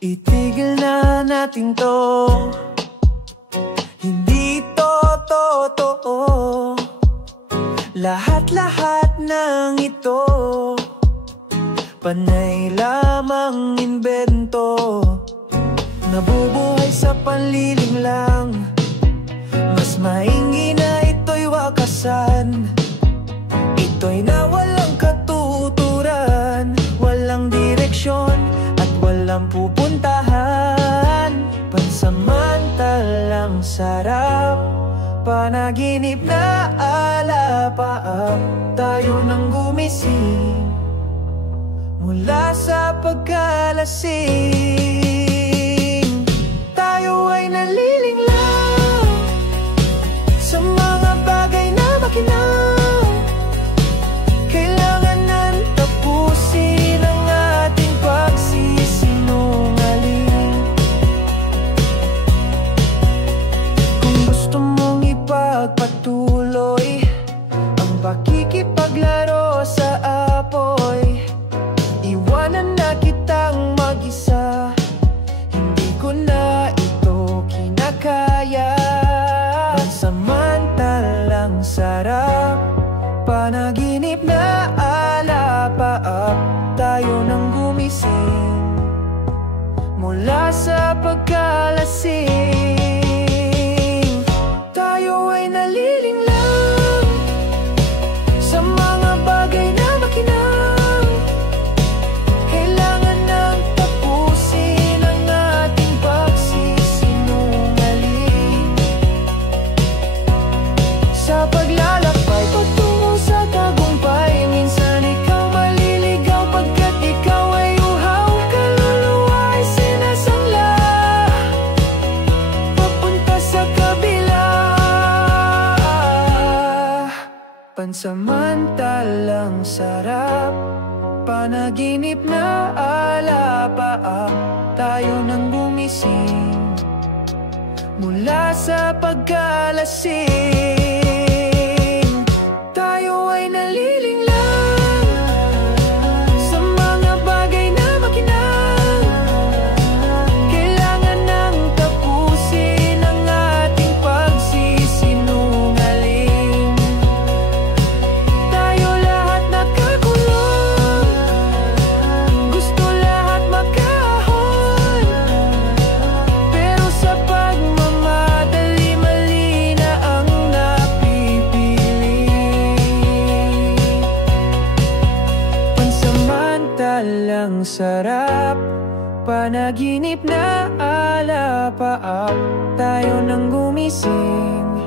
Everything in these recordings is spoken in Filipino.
Itigil na natin to, hindi to totoo. Lahat-lahat ng ito panay lamang imbento. Nabubuhay sa panliling lang, mas maingay na ito'y wakasan. Ito'y na walang katuturan, walang direksyon at walang pupuntahan. Pansamantalang sarap, panaginip na alapaap. Tayo nang gumising mula sa pagkalasing. Tayo ay nalilinglang sa mga bagay na makinang. Kailangan nang tapusin ang ating pagsisinungaling. Kung gusto mong ipagpatuloy ang pakikipaglaro sa apoy, iwanan na kitang mag-isa, hindi ko na ito kinakaya. Pansamantalang sarap, panaginip na alapaap. Tayo nang gumising mula sa pagkalasing. Tayo ay nalilinglang sa mga bagay na makinang. Kailangan nang tapusin ang ating pagsisinungaling. Sa paglalakbay patungo sa tagumpay, minsan ikaw maliligaw pagkat ikaw ay uhaw. Kaluluwa ay sinasangla papunta sa kabila. Pansamantalang sarap, panaginip na alapaap. Tayo nang gumising mula sa pagkalasing. Tayo ay nalilinglang sa mga bagay na makinang. Kailangan nang tapusin ang ating pagsisinungaling. Tayo lahat nakakulong, gusto lahat magkaahon, pero sa pagmamadali mali na ang napipili. Pansamantalang sarap, panaginip na alapaap. Tayo nang gumising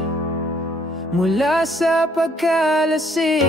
mula sa pagkalasing.